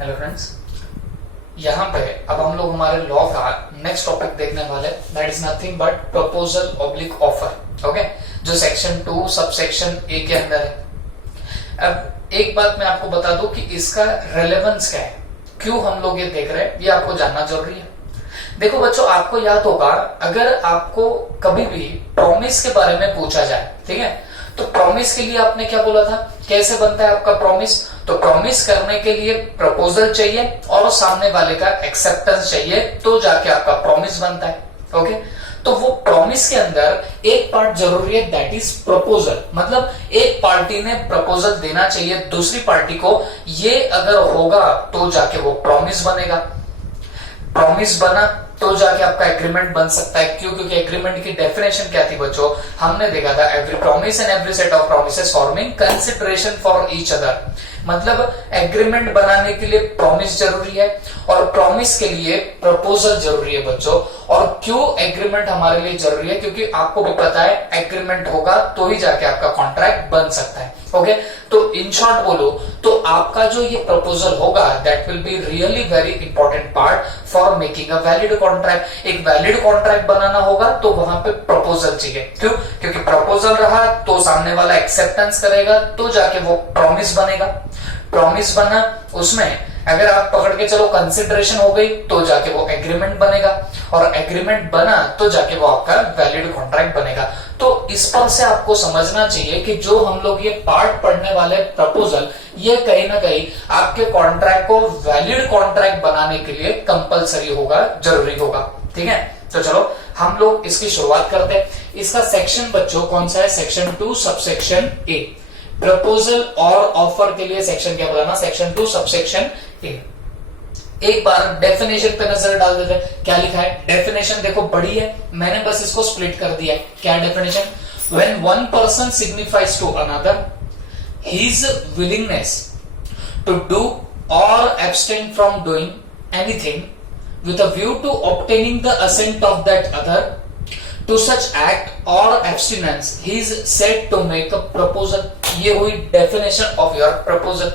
Hello friends, यहाँ पे अब हम लोग हमारे लॉ का नेक्स्ट टॉपिक देखने वाले, that is nothing but proposal oblique offer. Okay, जो सेक्शन 2 सब सेक्शन ए के अंदर है। अब एक बात मैं आपको बता दूं कि इसका रेलेवेंस क्या है, क्यों हम लोग ये देख रहे हैं, ये आपको जानना जरूरी है। देखो बच्चों, आपको याद होगा अगर आपको कभी भी प्रॉमिस के बारे में पूछा जाए, ठीक है, तो प्रॉमिस के लिए आपने क्या बोला था, कैसे बनता है आपका प्रॉमिस? तो प्रॉमिस करने के लिए प्रपोजल चाहिए और सामने वाले का एक्सेप्टेंस चाहिए, तो जाके आपका प्रॉमिस बनता है। ओके, तो वो प्रॉमिस के अंदर एक पार्ट जरूरी है, दैट इज प्रपोजल। मतलब एक पार्टी ने प्रपोजल देना चाहिए दूसरी पार्टी को, ये अगर होगा तो जाके वो प्रॉमिस बनेगा। प्रॉमिस बना तो जाके आपका एग्रीमेंट बन सकता है। क्यों? क्योंकि एग्रीमेंट की डेफिनेशन क्या थी बच्चों, हमने देखा था every promise and every set of promises forming consideration for each other. मतलब एग्रीमेंट बनाने के लिए प्रॉमिस जरूरी है और प्रॉमिस के लिए प्रपोजल जरूरी है बच्चों। और क्यों एग्रीमेंट हमारे लिए जरूरी है? क्योंकि आपको भी पता है एग्रीमेंट होगा तो ही जाके आपका कॉन्ट्रैक्ट बन सकता है। ओके, तो इन शॉर्ट बोलो तो आपका जो ये प्रपोजल होगा that will be really very important part for making a valid contract. एक वैलिड कॉन्ट्रैक्ट बनाना होगा तो वहां पे प्रपोजल चाहिए। क्यों? क्योंकि प्रपोजल रहा तो सामने वाला एक्सेप्टेंस करेगा तो जाके वो प्रॉमिस बनेगा। प्रॉमिस बना, उसमें अगर आप पकड़ के चलो कंसिडरेशन हो गई तो जाके वो एग्रीमेंट बनेगा और एग्रीमेंट बना तो जाके वो आपका वैलिड कॉन्ट्रैक्ट बनेगा। तो इस पर से आपको समझना चाहिए कि जो हम लोग ये पार्ट पढ़ने वाले प्रपोजल, ये कहीं ना कहीं आपके कॉन्ट्रैक्ट को वैलिड कॉन्ट्रैक्ट बनाने के लिए कंपलसरी होगा, जरूरी होगा। ठीक है, तो चलो हम लोग इसकी शुरुआत करते हैं। इसका सेक्शन बच्चों कौन सा है? सेक्शन 2 सबसेक्शन ए। प्रपोजल और ऑफर के लिए सेक्शन क्या बोला ना, सेक्शन 2 सबसेक्शन ए। एक बार डेफिनेशन पे नजर डाल देते हैं, क्या लिखा है। डेफिनेशन देखो बड़ी है, मैंने बस इसको स्प्लिट कर दिया है। क्या definition? When one person signifies to another his willingness to do or abstain from doing anything with a view to obtaining the assent of that other to such act or abstinence, he is said to make a proposal। ये हुई definition of your proposal।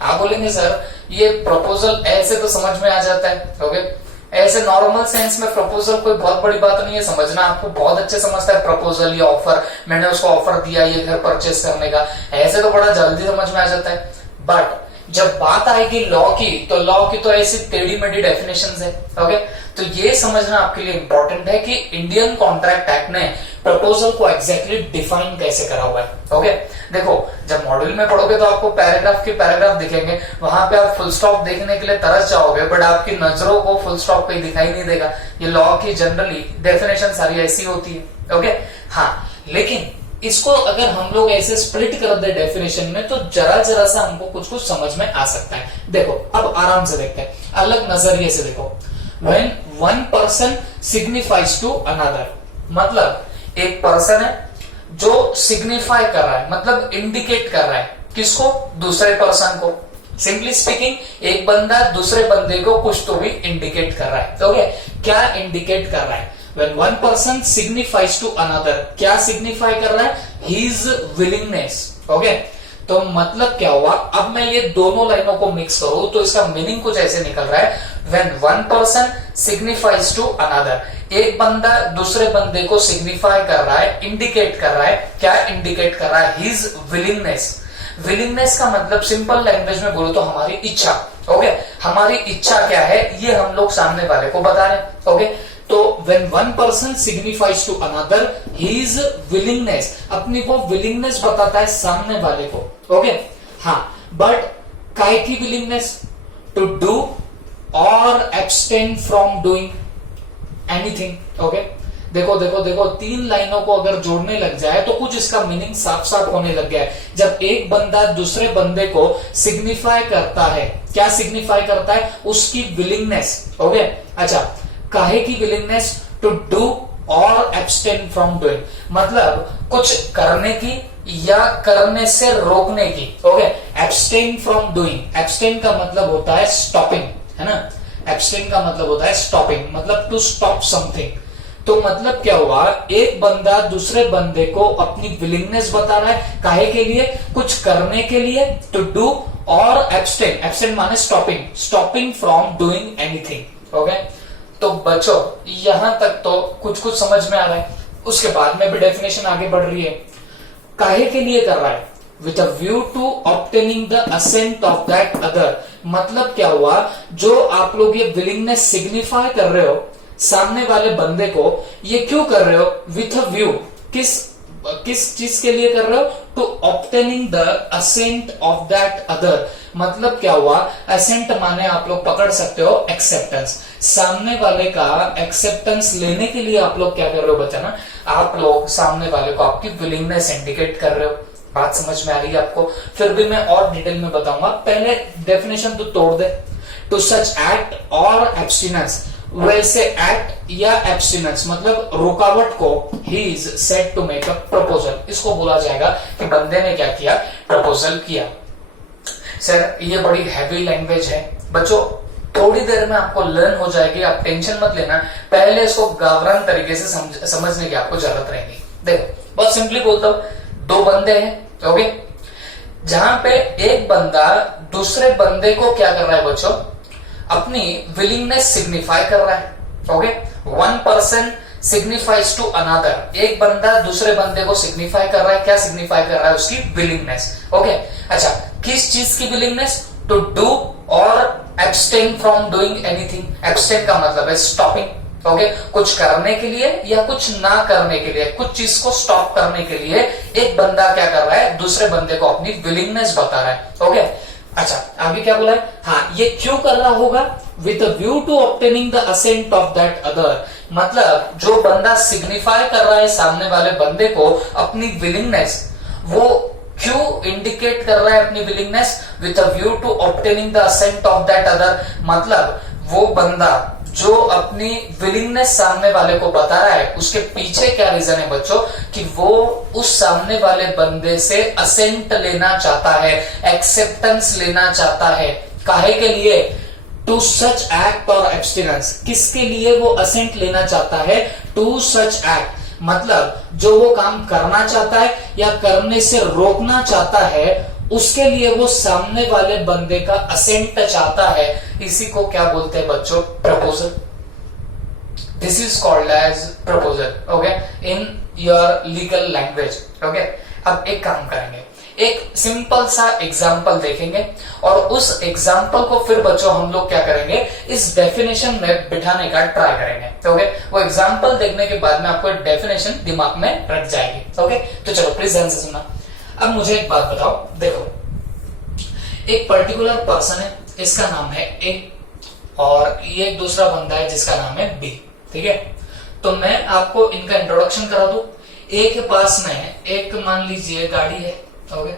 आप बोलेंगे sir ये proposal ऐसे तो समझ में आ जाता है, ओके, ऐसे नॉर्मल सेंस में प्रपोजल कोई बहुत बड़ी बात नहीं है समझना, आपको बहुत अच्छे समझता है प्रपोजल या ऑफर, मैंने उसको ऑफर दिया ये घर परचेस करने का, ऐसे तो बड़ा जल्दी समझ में आ जाता है। बट जब बात आएगी लॉ की, तो लॉ की तो ऐसी टेढ़ी मेढ़ी डेफिनेशंस है। ओके, तो ये समझना आपके लिए इंपॉर्टेंट है कि इंडियन कॉन्ट्रैक्ट एक्ट ने प्रपोजल को एग्जैक्टली डिफाइन कैसे करा हुआ है। ओके, देखो जब मॉड्यूल में पढ़ोगे तो आपको पैराग्राफ के पैराग्राफ दिखेंगे, वहां पे आप फुल स्टॉप देखने के लिए तरस जाओगे, बट आपकी नजरों को फुल स्टॉप कहीं दिखाई नहीं देगा। ये लॉ की जनरली डेफिनेशन सारी ऐसी होती है। ओके, हाँ, लेकिन इसको अगर हम लोग ऐसे स्प्लिट कर दे डेफिनेशन में तो जरा जरा सा हमको कुछ कुछ समझ में आ सकता है। देखो अब आराम से देखते हैं, अलग नजरिए से देखो। When one person signifies to another, मतलब एक पर्सन है जो सिग्निफाई कर रहा है, मतलब इंडिकेट कर रहा है किसको? दूसरे पर्सन को। सिंपली स्पीकिंग एक बंदा दूसरे बंदे को कुछ तो भी इंडिकेट कर रहा है। तो क्या इंडिकेट कर रहा है? When one person signifies to another, क्या सिग्निफाई कर रहा है? His willingness। ओके, तो मतलब क्या हुआ? अब मैं ये दोनों लाइनों को मिक्स करूं तो इसका मीनिंग कुछ ऐसे निकल रहा है। When one person signifies to another, एक बंदा दूसरे बंदे को सिग्निफाई कर रहा है, इंडिकेट कर रहा है। क्या इंडिकेट कर रहा है? His willingness। विलिंगनेस का मतलब सिंपल लैंग्वेज में बोलो तो हमारी इच्छा। ओके, हमारी इच्छा क्या है ये हम लोग सामने वाले को बता रहे हैं। ओके, तो when one person signifies to another his willingness, अपनी वो willingness बताता है सामने वाले को। ओके, हाँ, बट काय की willingness? to do or abstain from doing anything। Okay, देखो देखो देखो, तीन लाइनों को अगर जोड़ने लग जाए तो कुछ इसका मीनिंग साफ साफ होने लग गया है। जब एक बंदा दूसरे बंदे को सिग्निफाई करता है, क्या सिग्निफाई करता है? उसकी विलिंगनेस। ओके, अच्छा, काहे की willingness? To do or abstain from doing, मतलब कुछ करने की या करने से रोकने की। Okay, abstain from doing, abstain का मतलब होता है स्टॉपिंग, है ना। एब्सटेन का मतलब होता है स्टॉपिंग, मतलब टू स्टॉप समथिंग। तो मतलब क्या हुआ, एक बंदा दूसरे बंदे को अपनी विलिंगनेस बता रहा है, काहे के लिए, कुछ करने के लिए, to do, or abstain, abstain माने stopping, stopping from doing anything. Okay, तो बच्चों यहां तक तो कुछ कुछ समझ में आ रहा है। उसके बाद में भी डेफिनेशन आगे बढ़ रही है, काहे के लिए कर रहा है, with a view to obtaining the assent of that other. मतलब क्या हुआ, जो आप लोग ये विलिंगनेस सिग्निफाई कर रहे हो सामने वाले बंदे को, ये क्यों कर रहे हो, विथ अ व्यू, किस चीज के लिए कर रहे हो, to obtaining the assent of that other. मतलब क्या हुआ, असेंट माने आप लोग पकड़ सकते हो एक्सेप्टेंस, सामने वाले का एक्सेप्टेंस लेने के लिए आप लोग क्या कर रहे हो बच्चा ना, आप लोग सामने वाले को आपकी विलिंगनेस इंडिकेट कर रहे हो। बात समझ में आ रही है आपको, फिर भी मैं और डिटेल में बताऊंगा, पहले डेफिनेशन तो तोड़ दे। टू सच एक्ट और एब्स्टिनेंस, वैसे एक्ट या एब्स्टिनेंस मतलब रुकावट को ही is said to make a proposal, इसको बोला जाएगा कि बंदे ने क्या किया, प्रपोजल किया। सर ये बड़ी हैवी लैंग्वेज है बच्चों, थोड़ी देर में आपको लर्न हो जाएगी, आप टेंशन मत लेना, पहले इसको गावरान तरीके से समझने की आपको जरूरत रहेगी। देखो बहुत सिंपली बोलता हूं, दो बंदे हैं, ओके, जहां पे एक बंदा दूसरे बंदे को क्या कर रहा है बच्चों, अपनी विलिंगनेस सिग्निफाई कर रहा है। Okay, one person signifies to another, एक बंदा दूसरे बंदे को सिग्निफाई कर रहा है, क्या सिग्निफाई कर रहा है, उसकी विलिंगनेस। ओके, अच्छा किस चीज की willingness, to do or abstain from doing anything. Abstain का मतलब है स्टॉपिंग, ओके, कुछ करने के लिए या कुछ ना करने के लिए, कुछ चीज को स्टॉप करने के लिए एक बंदा क्या कर रहा है, दूसरे बंदे को अपनी विलिंगनेस बता रहा है। ओके, अच्छा आगे क्या बोला है, हाँ ये क्यों कर रहा होगा, with a view to obtaining the assent of that other. मतलब जो बंदा सिग्निफाई कर रहा है सामने वाले बंदे को अपनी विलिंगनेस, वो क्यों इंडिकेट कर रहा है अपनी willingness, with a view to obtaining the assent of that other. मतलब वो बंदा जो अपनी विलिंगनेस सामने वाले को बता रहा है, उसके पीछे क्या रीजन है बच्चों, कि वो उस सामने वाले बंदे से असेंट लेना चाहता है, एक्सेप्टेंस लेना चाहता है, काहे के लिए, टू सच एक्ट और एब्स्टिनेंस, किसके लिए वो असेंट लेना चाहता है, टू सच एक्ट मतलब जो वो काम करना चाहता है या करने से रोकना चाहता है, उसके लिए वो सामने वाले बंदे का असेंट चाहता है। इसी को क्या बोलते हैं बच्चों, proposal. This is called as proposal, okay, in your legal language. Okay, अब एक काम करेंगे, एक सिंपल सा एग्जाम्पल देखेंगे और उस एग्जाम्पल को फिर बच्चों हम लोग क्या करेंगे, इस डेफिनेशन में बिठाने का ट्राई करेंगे। ओके, वो एग्जाम्पल देखने के बाद में आपको डेफिनेशन दिमाग में रख जाएगी। ओके, तो चलो प्लीज ध्यान से सुनना। अब मुझे एक बात बताओ, देखो एक पर्टिकुलर पर्सन है, इसका नाम है ए, और ये एक दूसरा बंदा है जिसका नाम है बी, ठीक है। तो मैं आपको इनका इंट्रोडक्शन करा दूं। ए के पास में एक मान लीजिए गाड़ी है, ओके,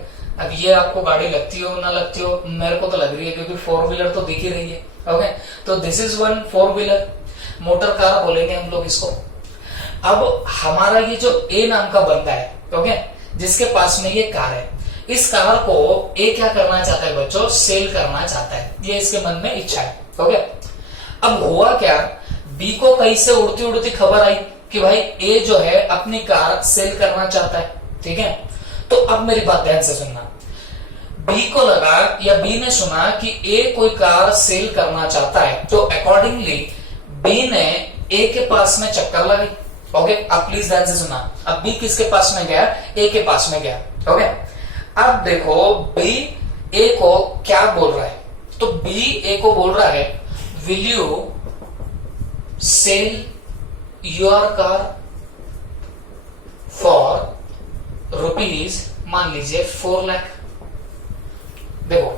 अब ये आपको गाड़ी लगती हो ना लगती हो, मेरे को तो लग रही है क्योंकि फोर व्हीलर तो दिख ही रही है। ओके, तो this is one four wheeler, motor car बोलेंगे हम लोग इसको। अब हमारा ये जो ए नाम का बंदा है, ओके, जिसके पास में ये कार है, इस कार को ए क्या करना चाहता है बच्चों, सेल करना चाहता है, ये इसके मन में इच्छा है। ओके, अब हुआ क्या, बी को कहीं से उड़ती उड़ती खबर आई कि भाई ए जो है अपनी कार सेल करना चाहता है, ठीक है। तो अब मेरी बात ध्यान से सुनना, बी को लगा या बी ने सुना कि ए कोई कार सेल करना चाहता है, तो अकॉर्डिंगली बी ने ए के पास में चक्कर लगाई। ओके, अब प्लीज ध्यान से सुना, अब बी किसके पास में गया, ए के पास में गया। ओके, अब देखो बी ए को क्या बोल रहा है, तो बी ए को बोल रहा है, will you sell your car for rupees मान लीजिए 4 लाख। देखो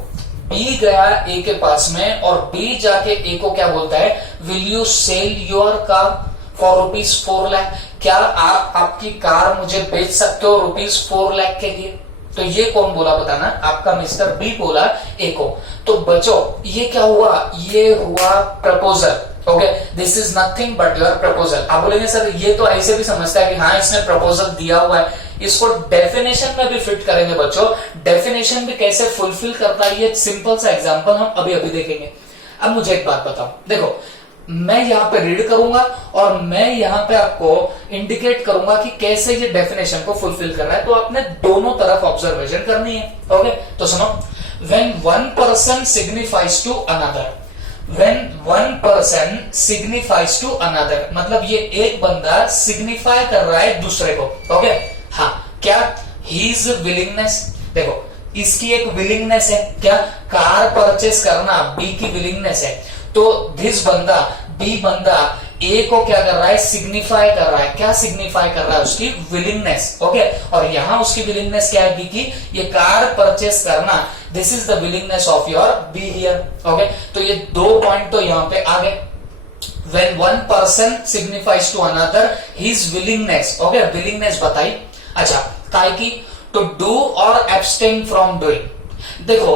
बी गया ए के पास में और बी जाके ए को क्या बोलता है, will you sell your car for rupees 4 lakh, क्या आप आपकी कार मुझे बेच सकते हो रुपीज 4 लाख के लिए। तो ये कौन बोला बताना, आपका मिस्टर बी बोला ए को। तो बच्चों ये क्या हुआ, ये हुआ proposal. Okay, this is nothing but your proposal. आप बोलेंगे सर ये तो ऐसे भी समझता है कि हाँ इसने प्रपोजल दिया हुआ है, इसको डेफिनेशन में भी फिट करेंगे बच्चों। डेफिनेशन भी कैसे फुलफिल करता है, ये सिंपल सा एग्जांपल हम अभी अभी देखेंगे। अब मुझे एक बात बताओ, देखो मैं यहाँ पे रीड करूंगा और मैं यहाँ पे आपको इंडिकेट करूंगा कि कैसे ये डेफिनेशन को फुलफिल कर रहा है। तो आपने दोनों तरफ ऑब्जर्वेशन करनी है। ओके, तो सुनो, when one person signifies to another, when one person signifies to another, मतलब ये एक बंदा सिग्निफाई कर रहा है दूसरे को। ओके, हाँ, क्या? हीज विलिंगनेस, देखो इसकी एक विलिंगनेस है, क्या? कार परचेस करना बी की विलिंगनेस है। तो दिस बंदा, बी बंदा ए को क्या कर रहा है? सिग्निफाई कर रहा है। क्या सिग्निफाई कर रहा है? उसकी विलिंगनेस। ओके, और यहां उसकी विलिंगनेस क्या है? बी की ये कार परचेस करना, this is the willingness of your be here. Okay, तो ये दो पॉइंट तो यहां पे आ गए। When one person signifies to another his willingness, okay, willingness बताई। अच्छा, काय की? To do or abstain from doing। देखो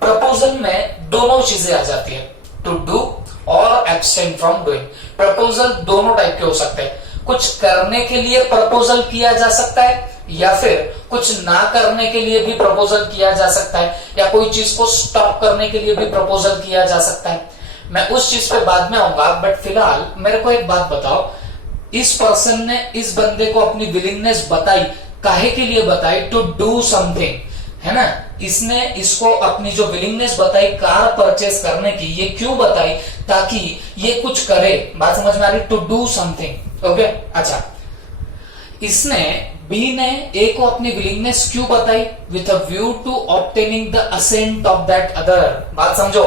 प्रपोजल में दोनों चीजें आ जाती है, to do or abstain from doing. Proposal दोनों टाइप के हो सकते हैं, कुछ करने के लिए प्रपोजल किया जा सकता है या फिर कुछ ना करने के लिए भी प्रपोजल किया जा सकता है, या कोई चीज को स्टॉप करने के लिए भी प्रपोजल किया जा सकता है। मैं उस चीज पे बाद में आऊंगा, बट फिलहाल मेरे को एक बात बताओ, इस पर्सन ने इस बंदे को अपनी विलिंगनेस बताई, काहे के लिए बताई? टू डू समथिंग, है ना? इसने इसको अपनी जो विलिंगनेस बताई कार परचेस करने की, ये क्यों बताई? ताकि ये कुछ करे। बात समझ में आ रही? To do something. ओके, अच्छा, इसने बी ने ए को अपनी विलिंगनेस क्यों बताई? With a view to obtaining the assent of that other. बात समझो,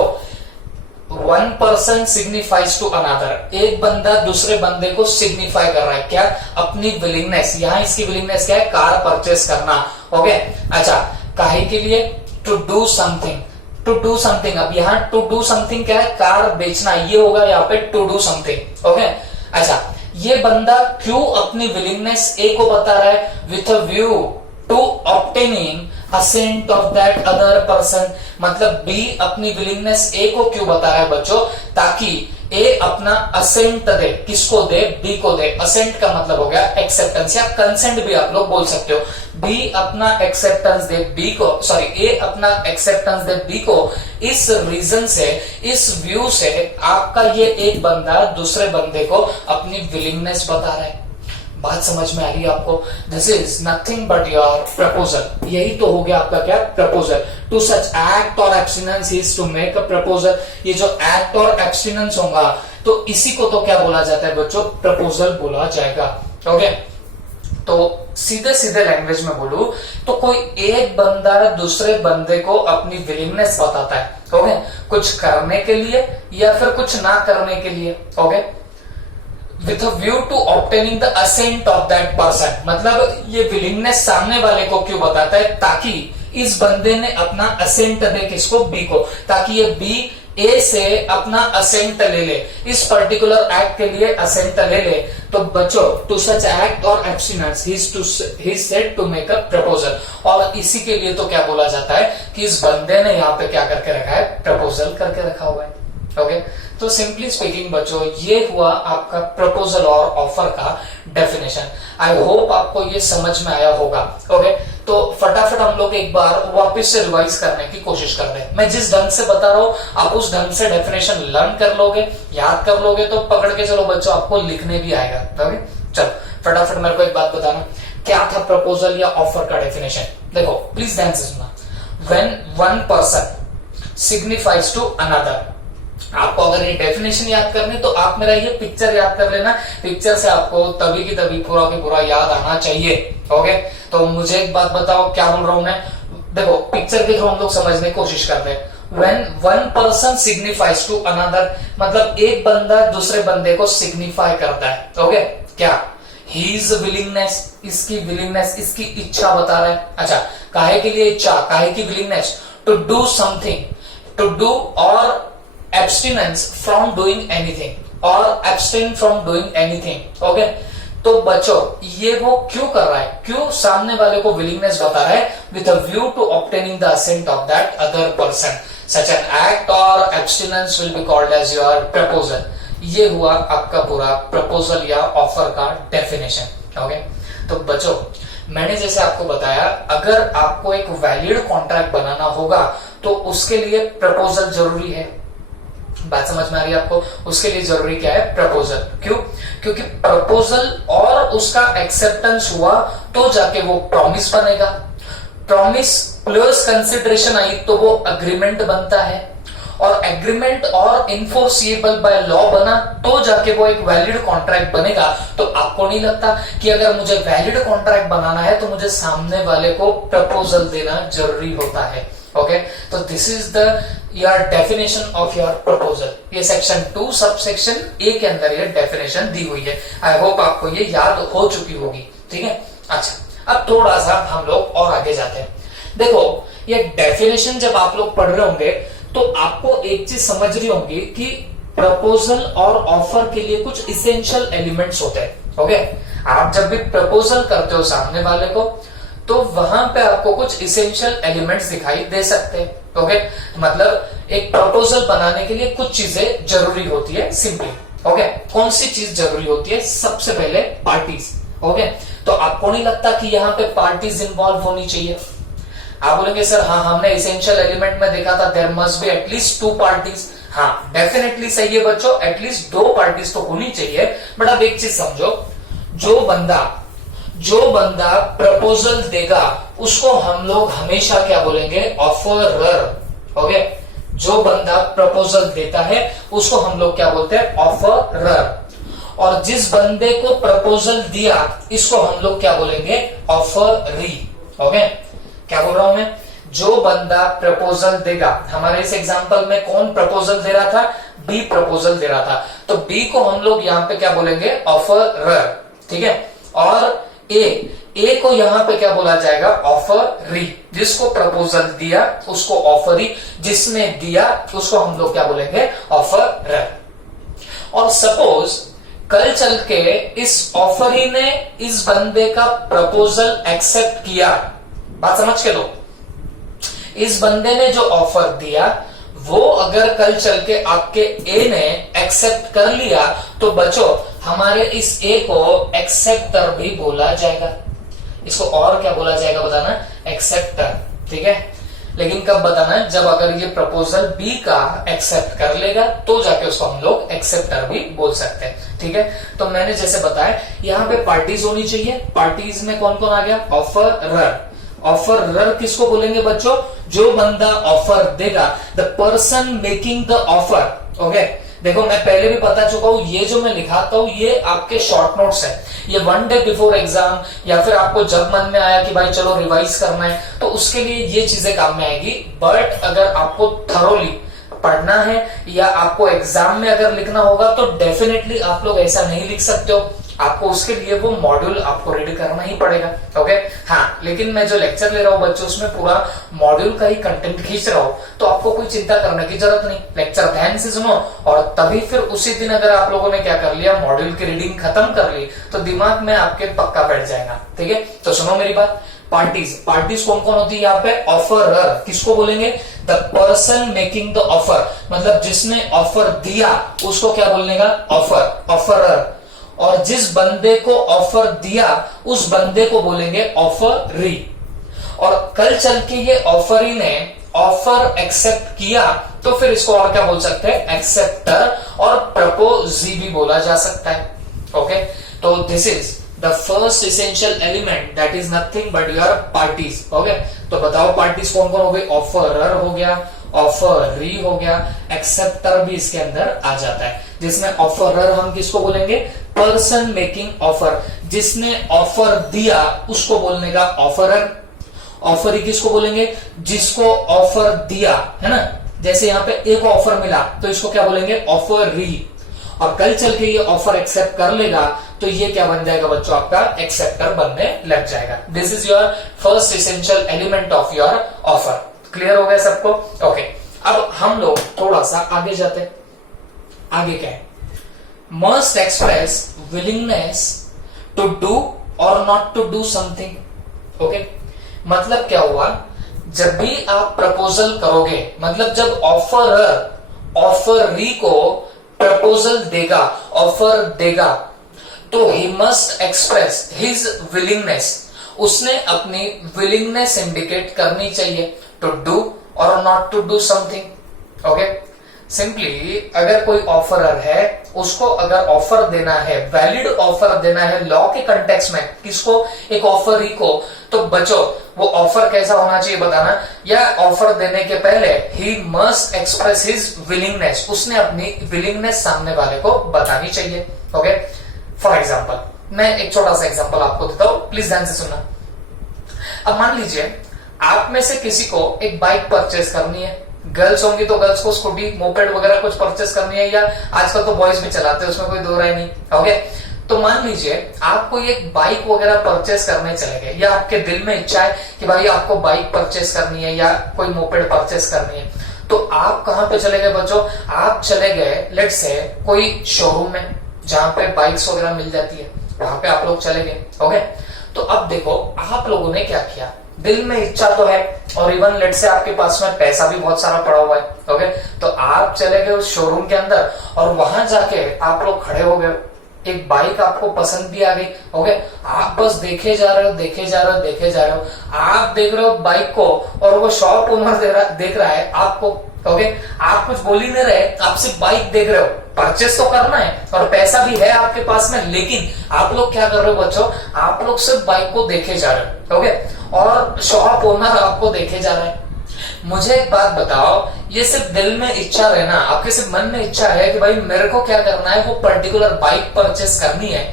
one person signifies to another, एक बंदा दूसरे बंदे को सिग्निफाई कर रहा है, क्या? अपनी विलिंगनेस। यहां इसकी विलिंगनेस क्या है? कार परचेस करना। ओके, अच्छा, काहे के लिए? To do something, to do something. अब यहाँ टू डू समथिंग क्या है? कार बेचना, ये होगा यहाँ पे टू डू समथिंग। ओके, अच्छा, ये बंदा क्यों अपनी विलिंगनेस ए को बता रहा है? With a view to obtaining assent of that other person, मतलब बी अपनी विलिंगनेस ए को क्यों बता रहा है बच्चों? ताकि ए अपना असेंट दे, किसको दे? बी को दे। असेंट का मतलब हो गया एक्सेप्टेंस या कंसेंट भी आप लोग बोल सकते हो। बी अपना एक्सेप्टेंस दे बी को, सॉरी, ए अपना एक्सेप्टेंस दे बी को। इस रीजन से, इस व्यू से आपका ये एक बंदा दूसरे बंदे को अपनी विलिंगनेस बता रहा है। बात समझ में आ रही है आपको? This is nothing but your proposal. यही तो हो गया आपका क्या? प्रपोजल। टू सच एक्ट और abstinence is to make a proposal. ये जो एक्ट और एब्स्टिनेंस होगा तो इसी को तो क्या बोला जाता है बच्चों? प्रपोजल बोला जाएगा। ओके, तो सीधे सीधे लैंग्वेज में बोलूं तो कोई एक बंदा दूसरे बंदे को अपनी विलिंगनेस बताता है, ओके, कुछ करने के लिए या फिर कुछ ना करने के लिए। Okay, with a view to obtaining the assent of that person, मतलब ये विलिंगनेस सामने वाले को क्यों बताता है? ताकि इस बंदे ने अपना असेंट दे, किसको? बी को, ताकि ये बी ए से अपना असेंट ले ले, इस पर्टिकुलर एक्ट के लिए असेंट ले ले। तो बच्चों, टू सच एक्ट और एब्स्टिनेंस ही is said to make a proposal. और इसी के लिए तो क्या बोला जाता है कि इस बंदे ने यहाँ पे क्या करके रखा है? प्रपोजल करके रखा हुआ है। ओके, तो सिंपली स्पीकिंग बच्चों, ये हुआ आपका प्रपोजल और ऑफर का डेफिनेशन। आई होप आपको ये समझ में आया होगा। ओके, तो फटाफट हम लोग एक बार वापस से रिवाइज करने की कोशिश कर रहे हैं। मैं जिस ढंग से बता रहा हूं आप उस ढंग से डेफिनेशन लर्न कर लोगे, याद कर लोगे, तो पकड़ के चलो बच्चों, आपको लिखने भी आएगा। ओके, चलो फटाफट मेरे को एक बात बताना, क्या था प्रपोजल या ऑफर का डेफिनेशन? देखो प्लीज ध्यान से सुनना। When one person signifies to another, आपको अगर ये डेफिनेशन याद करनी तो आप मेरा ये पिक्चर याद कर लेना। पिक्चर से आपको तभी की तभी पूरा की पूरा याद आना चाहिए। ओके, तो मुझे एक बात बताओ, क्या बोल रहा हूं मैं? देखो पिक्चर के थ्रू हम लोग समझने की कोशिश करते हैं। When one person signifies to another, मतलब एक बंदा दूसरे बंदे को सिग्निफाई करता है। ओके, क्या? हीज विलिंगनेस, इसकी विलिंगनेस, इसकी इच्छा बता रहा है। अच्छा, काहे के लिए इच्छा? काहे की willingness? To do something, to do और abstinence from doing anything or abstain from doing anything। Okay, तो बच्चों ये वो क्यों कर रहा है? क्यों सामने वाले को विलिंगनेस बता रहा है? With a view to obtaining the assent of that other person, such an act और abstinence will be called as your proposal. ये हुआ आपका पूरा प्रपोजल या ऑफर का डेफिनेशन। ओके, तो बच्चों मैंने जैसे आपको बताया, अगर आपको एक वैलिड कॉन्ट्रैक्ट बनाना होगा तो उसके लिए प्रपोजल जरूरी है। बात समझ में आ रही है आपको? उसके लिए जरूरी क्या है? प्रपोजल। क्यों? क्योंकि प्रपोजल और उसका एक्सेप्टेंस हुआ तो जाके वो प्रॉमिस बनेगा, प्रॉमिस प्लस कंसिडरेशन आई तो वो अग्रीमेंट बनता है, और एग्रीमेंट और इन्फोर्सिएबल बाय लॉ बना तो जाके वो एक वैलिड कॉन्ट्रैक्ट बनेगा। तो आपको नहीं लगता कि अगर मुझे वैलिड कॉन्ट्रैक्ट बनाना है तो मुझे सामने वाले को प्रपोजल देना जरूरी होता है? ओके, तो this is the your definition of your proposal. ये सेक्शन 2 सब सेक्शन ए के अंदर ये डेफिनेशन दी हुई है। आई होप आपको ये याद हो चुकी होगी। ठीक है, अच्छा अब थोड़ा सा हम लोग और आगे जाते हैं। देखो, ये डेफिनेशन जब आप लोग पढ़ रहे होंगे तो आपको एक चीज समझ रही होंगी कि प्रपोजल और ऑफर के लिए कुछ इसेंशियल एलिमेंट्स होते हैं। ओके, आप जब भी प्रपोजल करते हो सामने वाले को तो वहां पे आपको कुछ इसेंशियल एलिमेंट्स दिखाई दे सकते हैं। ओके, मतलब एक प्रपोजल बनाने के लिए कुछ चीजें जरूरी होती है सिंपली। ओके, कौन सी चीज जरूरी होती है? सबसे पहले पार्टीज। ओके, तो आपको नहीं लगता कि यहाँ पे पार्टीज इन्वॉल्व होनी चाहिए? आप बोलेंगे सर हाँ हमने इसेंशियल एलिमेंट में देखा था there must be at least 2 parties. हाँ डेफिनेटली सही है बच्चों, एटलीस्ट 2 पार्टीज तो होनी चाहिए। बट अब एक चीज समझो, जो बंदा प्रपोजल देगा उसको हम लोग हमेशा क्या बोलेंगे? ऑफरर। ओके, जो बंदा प्रपोजल देता है उसको हम लोग क्या बोलते हैं? ऑफरर। और जिस बंदे को प्रपोजल दिया इसको हम लोग क्या बोलेंगे? ऑफरी। ओके, क्या बोल रहा हूं मैं? जो बंदा प्रपोजल देगा, हमारे इस एग्जांपल में कौन प्रपोजल दे रहा था? बी प्रपोजल दे रहा था, तो बी को हम लोग यहाँ पे क्या बोलेंगे? ऑफरर। ठीक है, और ए को यहां पे क्या बोला जाएगा? ऑफरी। जिसको प्रपोजल दिया उसको ऑफरी, जिसने दिया उसको हम लोग क्या बोलेंगे? ऑफरर। और सपोज कल चल के इस ऑफरी ने इस बंदे का प्रपोजल एक्सेप्ट किया, बात समझ के लो, इस बंदे ने जो ऑफर दिया वो अगर कल चल के आपके ए ने एक्सेप्ट कर लिया तो बच्चों हमारे इस ए को एक्सेप्टर भी बोला जाएगा। इसको और क्या बोला जाएगा बताना? एक्सेप्टर। ठीक है, लेकिन कब बताना? जब अगर ये प्रपोजल बी का एक्सेप्ट कर लेगा तो जाके उसको हम लोग एक्सेप्टर भी बोल सकते हैं। ठीक है, तो मैंने जैसे बताया यहाँ पे पार्टीज होनी चाहिए। पार्टीज में कौन कौन आ गया? ऑफरर। ऑफरर किसको बोलेंगे बच्चों? जो बंदा ऑफर देगा, the person making the offer. Okay, देखो मैं पहले भी बता चुका हूं, ये जो मैं लिखाता हूं ये आपके शॉर्ट नोट्स है। ये 1 डे बिफोर एग्जाम या फिर आपको जब मन में आया कि भाई चलो रिवाइज करना है तो उसके लिए ये चीजें काम में आएगी। बट अगर आपको थरोली पढ़ना है या आपको एग्जाम में अगर लिखना होगा तो डेफिनेटली आप लोग ऐसा नहीं लिख सकते हो, आपको उसके लिए वो मॉड्यूल आपको रीड करना ही पड़ेगा। ओके, हाँ, लेकिन मैं जो लेक्चर ले रहा हूँ बच्चों उसमें पूरा मॉड्यूल का ही कंटेंट खींच रहा हूँ, तो आपको कोई चिंता करने की जरूरत नहीं। लेक्चर ध्यान से सुनो और तभी फिर उसी दिन अगर आप लोगों ने क्या कर लिया, मॉड्यूल की रीडिंग खत्म कर ली तो दिमाग में आपके पक्का बैठ जाएगा। ठीक है, तो सुनो मेरी बात। पार्टीज कौन कौन होती है यहाँ पे? ऑफरर। किसको बोलेंगे? The person making the offer, मतलब जिसने ऑफर दिया उसको क्या बोलने का? ऑफरर। और जिस बंदे को ऑफर दिया उस बंदे को बोलेंगे ऑफरी। और कल चल के ये ऑफरी ने ऑफर एक्सेप्ट किया तो फिर इसको और क्या बोल सकते हैं? एक्सेप्टर और प्रपोजी भी बोला जा सकता है। ओके, तो this is the first essential element, that is nothing but your parties. Okay, तो बताओ पार्टीज कौन कौन हो गई? ऑफरर हो गया, ऑफरी हो गया, एक्सेप्टर भी इसके अंदर आ जाता है। जिसमें ऑफरर हम किसको बोलेंगे? पर्सन मेकिंग ऑफर, जिसने ऑफर दिया उसको बोलने का ऑफरर। ऑफरी किसको बोलेंगे? जिसको ऑफर दिया, है ना, जैसे यहाँ पे एक ऑफर मिला तो इसको क्या बोलेंगे? ऑफरी। और कल चल के ये ऑफर एक्सेप्ट कर लेगा तो ये क्या बन जाएगा बच्चों? आपका एक्सेप्टर बनने लग जाएगा। This is your first essential element of your offer. Clear हो गया सबको? ओके, अब हम लोग थोड़ा सा आगे जाते हैं। आगे क्या है? Must express willingness to do और not to do something. Okay, मतलब क्या हुआ? जब भी आप प्रपोजल करोगे, मतलब जब ऑफरी को प्रपोजल देगा, ऑफर देगा, तो he must express his willingness, उसने अपनी विलिंगनेस इंडिकेट करनी चाहिए टू डू और not to do something. Okay, simply अगर कोई ऑफरर है, उसको अगर ऑफर देना है, वैलिड ऑफर देना है लॉ के कंटेक्स्ट में, किसको, एक ऑफरी को, तो बच्चों वो ऑफर कैसा होना चाहिए बताना, या ऑफर देने के पहले ही मस्ट एक्सप्रेस हिज विलिंगनेस, उसने अपनी विलिंगनेस सामने वाले को बतानी चाहिए। ओके, फॉर एग्जाम्पल मैं एक छोटा सा एग्जाम्पल आपको देता हूं, प्लीज ध्यान से सुनना। अब मान लीजिए आप में से किसी को एक बाइक परचेस करनी है, गर्ल्स होंगी तो गर्ल्स को स्कूटी मोपेड वगैरह कुछ परचेस करनी है, या आजकल तो बॉयज भी चलाते हैं, उसमें कोई दो राय नहीं। ओके, तो मान लीजिए आपको एक बाइक वगैरह परचेस करने चले गए, या आपके दिल में इच्छा है कि भाई आपको बाइक परचेस करनी है या कोई मोपेड परचेस करनी है, तो आप कहां पे चले गए बच्चों, आप चले गए लेट्स से कोई शोरूम में जहां पे बाइक्स वगैरह मिल जाती है, वहां पे आप लोग चले गए। ओके, तो अब देखो आप लोगों ने क्या किया, दिल में इच्छा तो है और इवन लेट से आपके पास में पैसा भी बहुत सारा पड़ा हुआ है। ओके, तो आप चले गए उस शोरूम के अंदर और वहां जाके आप लोग खड़े हो गए, एक बाइक आपको पसंद भी आ गई। ओके, आप बस देखे जा रहे हो, देखे जा रहे हो, देखे जा रहे हो, आप देख रहे हो बाइक को और वो शॉप ओनर देख रहा है आपको। ओके, आप कुछ बोल ही नहीं रहे, आप सिर्फ बाइक देख रहे हो, परचेस तो करना है और पैसा भी है आपके पास में, लेकिन आप लोग क्या कर रहे हो बच्चों, आप लोग सिर्फ बाइक को देखे जा रहे हो। ओके, और शॉप ओनर आपको देखे जा रहे हैं। मुझे एक बात बताओ, ये सिर्फ दिल में इच्छा रहना, आपके सिर्फ मन में इच्छा है कि भाई मेरे को क्या करना है, वो पर्टिकुलर बाइक परचेस करनी है,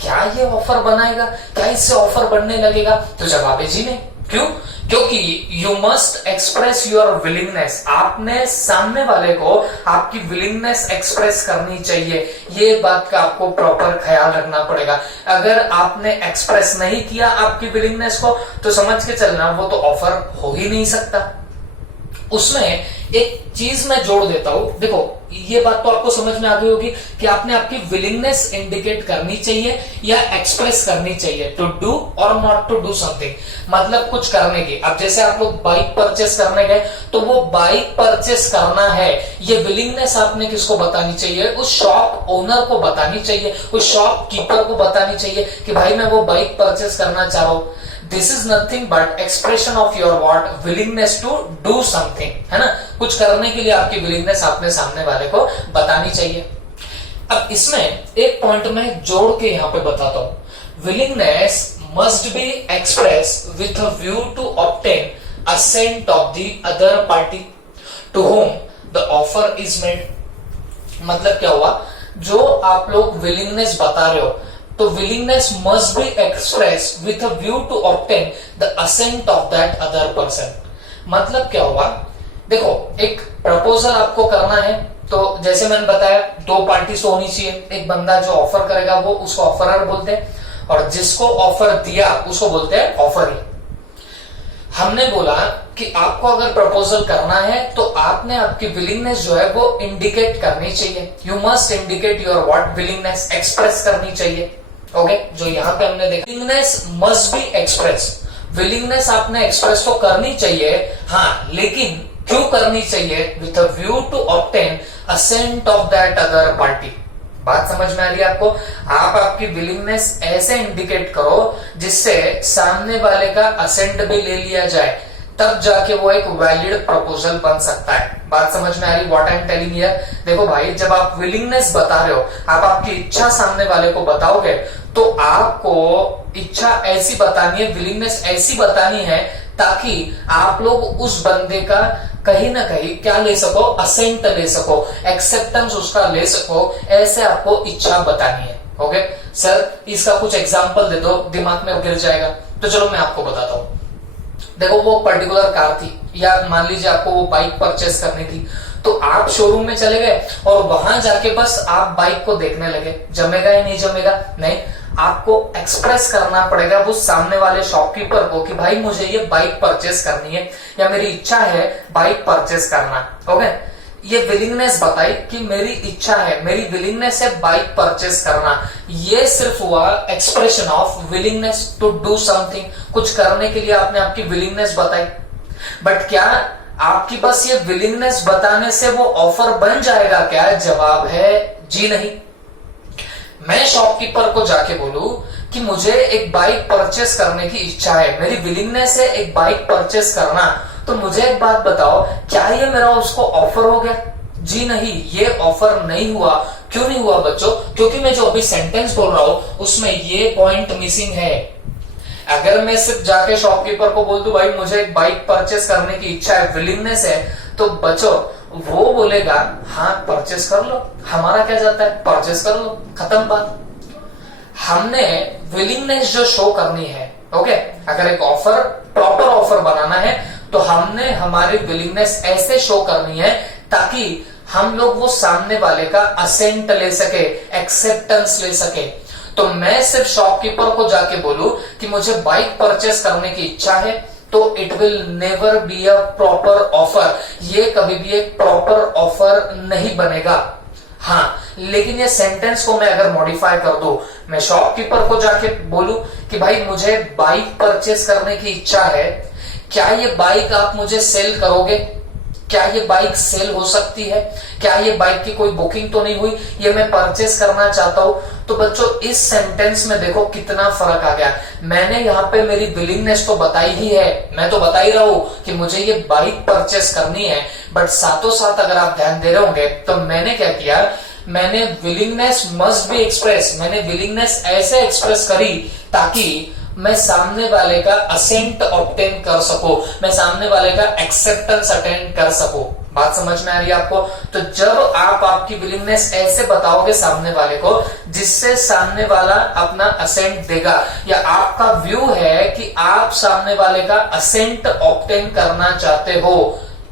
क्या ये ऑफर बनाएगा, क्या इससे ऑफर बढ़ने लगेगा? तो जवाब है जी नहीं। क्यों? क्योंकि you must express your willingness, आपने सामने वाले को आपकी विलिंगनेस एक्सप्रेस करनी चाहिए, ये बात का आपको प्रॉपर ख्याल रखना पड़ेगा। अगर आपने एक्सप्रेस नहीं किया आपकी विलिंगनेस को, तो समझ के चलना वो तो ऑफर हो ही नहीं सकता। उसमें एक चीज मैं जोड़ देता हूं, देखो ये बात तो आपको समझ में आ गई होगी कि आपने आपकी विलिंगनेस इंडिकेट करनी चाहिए या एक्सप्रेस करनी चाहिए, टू डू और नॉट टू डू समथिंग, मतलब कुछ करने की। अब जैसे आप लोग बाइक परचेस करने गए, तो वो बाइक परचेस करना है, ये विलिंगनेस आपने किसको बतानी चाहिए, उस शॉप ओनर को बतानी चाहिए, उस शॉप कीपर को बतानी चाहिए कि भाई मैं वो बाइक परचेस करना चाह रहा हूं। This is nothing but expression of your what, willingness to do something, है ना, कुछ करने के लिए आपकी विलिंगनेस आपने सामने वाले को बतानी चाहिए। अब इसमें एक पॉइंट मैं जोड़ के यहां पे बताता हूं, willingness must be express with a view to obtain assent of the other party to whom the offer is made. मतलब क्या हुआ, जो आप लोग विलिंगनेस बता रहे हो, तो willingness must be express with a view to obtain the assent of that other person. मतलब क्या हुआ, देखो एक प्रपोजल आपको करना है, तो जैसे मैंने बताया दो पार्टी तो होनी चाहिए, एक बंदा जो ऑफर करेगा वो उसको ऑफरर बोलते हैं, और जिसको ऑफर दिया उसको बोलते हैं ऑफरी। हमने बोला कि आपको अगर प्रपोजल करना है तो आपने आपकी विलिंगनेस जो है वो इंडिकेट करनी चाहिए, you must indicate your what, willingness express करनी चाहिए। ओके, जो यहां पे हमने देखा, willingness must be express, willingness आपने एक्सप्रेस तो करनी चाहिए, हाँ, लेकिन क्यों करनी चाहिए, with a view to obtain assent of that other party. बात समझ में आ रही है आपको? आप आपकी विलिंगनेस ऐसे इंडिकेट करो जिससे सामने वाले का असेंट भी ले लिया जाए, तब जाके वो एक वैलिड प्रपोजल बन सकता है। बात समझ में आ रही what I am telling here? देखो भाई, जब आप विलिंगनेस बता रहे हो, आप आपकी इच्छा सामने वाले को बताओगे, तो आपको इच्छा ऐसी बतानी है, विलिंगनेस ऐसी बतानी है, ताकि आप लोग उस बंदे का कहीं ना कहीं क्या ले सको, असेंट ले सको, एक्सेप्टेंस उसका ले सको, ऐसे आपको इच्छा बतानी है। ओके सर, इसका कुछ एग्जांपल दे दो, दिमाग में गिर जाएगा। तो चलो मैं आपको बताता हूं। देखो वो पर्टिकुलर कार थी, या मान लीजिए आपको वो बाइक परचेस करनी थी, तो आप शोरूम में चले गए और वहां जाके बस आप बाइक को देखने लगे, जमेगा या नहीं जमेगा? नहीं, आपको एक्सप्रेस करना पड़ेगा वो सामने वाले शॉपकीपर को कि भाई मुझे ये बाइक परचेस करनी है, या मेरी इच्छा है बाइक परचेस करना। ओके, ये विलिंगनेस बताई कि मेरी इच्छा है, मेरी विलिंगनेस है बाइक परचेस करना। ये सिर्फ हुआ expression of willingness to do something, कुछ करने के लिए आपने आपकी विलिंगनेस बताई। बट क्या आपकी बस ये विलिंगनेस बताने से वो ऑफर बन जाएगा क्या? जवाब है जी नहीं। मैं शॉपकीपर को जाके बोलूं कि मुझे एक बाइक परचेस करने की इच्छा है, मेरी विलिंगनेस है एक बाइक परचेस करना, तो मुझे एक बात बताओ, क्या ये मेरा उसको ऑफर हो गया? जी नहीं, ये ऑफर नहीं हुआ। क्यों नहीं हुआ बच्चों? क्योंकि मैं जो अभी सेंटेंस बोल रहा हूं उसमें ये पॉइंट मिसिंग है। अगर मैं सिर्फ जाके शॉपकीपर को बोल दूं भाई मुझे एक बाइक परचेस करने की इच्छा है, विलिंगनेस है, तो बच्चों वो बोलेगा हाँ परचेस कर लो, हमारा क्या जाता है, परचेस कर लो, खत्म बात। हमने विलिंगनेस जो शो करनी है, ओके, अगर एक ऑफर प्रॉपर ऑफर बनाना है तो हमने हमारी विलिंगनेस ऐसे शो करनी है ताकि हम लोग वो सामने वाले का असेंट ले सके, एक्सेप्टेंस ले सके। तो मैं सिर्फ शॉपकीपर को जाके बोलूं कि मुझे बाइक परचेस करने की इच्छा है, तो it will never be a proper offer. ये कभी भी एक प्रॉपर ऑफर नहीं बनेगा। हाँ, लेकिन ये सेंटेंस को मैं अगर मॉडिफाई कर दूं, मैं शॉपकीपर को जाके बोलूं कि भाई मुझे बाइक परचेस करने की इच्छा है, क्या ये बाइक आप मुझे सेल करोगे? क्या ये बाइक सेल हो सकती है? क्या ये बाइक की कोई बुकिंग तो नहीं हुई? ये मैं परचेस करना चाहता हूं। तो बच्चों इस सेंटेंस में देखो कितना फर्क आ गया। मैंने यहाँ पे मेरी विलिंगनेस तो बताई ही है, मैं तो बता ही रहा हूं कि मुझे ये बाइक परचेस करनी है, बट साथों साथ अगर आप ध्यान दे रहे होंगे तो मैंने क्या किया, मैंने विलिंगनेस मस्ट बी एक्सप्रेस, मैंने विलिंगनेस ऐसे एक्सप्रेस करी ताकि मैं सामने वाले का असेंट ऑब्टेन कर सकूं, मैं सामने वाले का एक्सेप्टेंस अटेंड कर सकूं। बात समझ में आ रही है आपको? तो जब आप आपकी विलिंगनेस ऐसे बताओगे सामने वाले को जिससे सामने वाला अपना असेंट देगा, या आपका व्यू है कि आप सामने वाले का असेंट ऑब्टेन करना चाहते हो,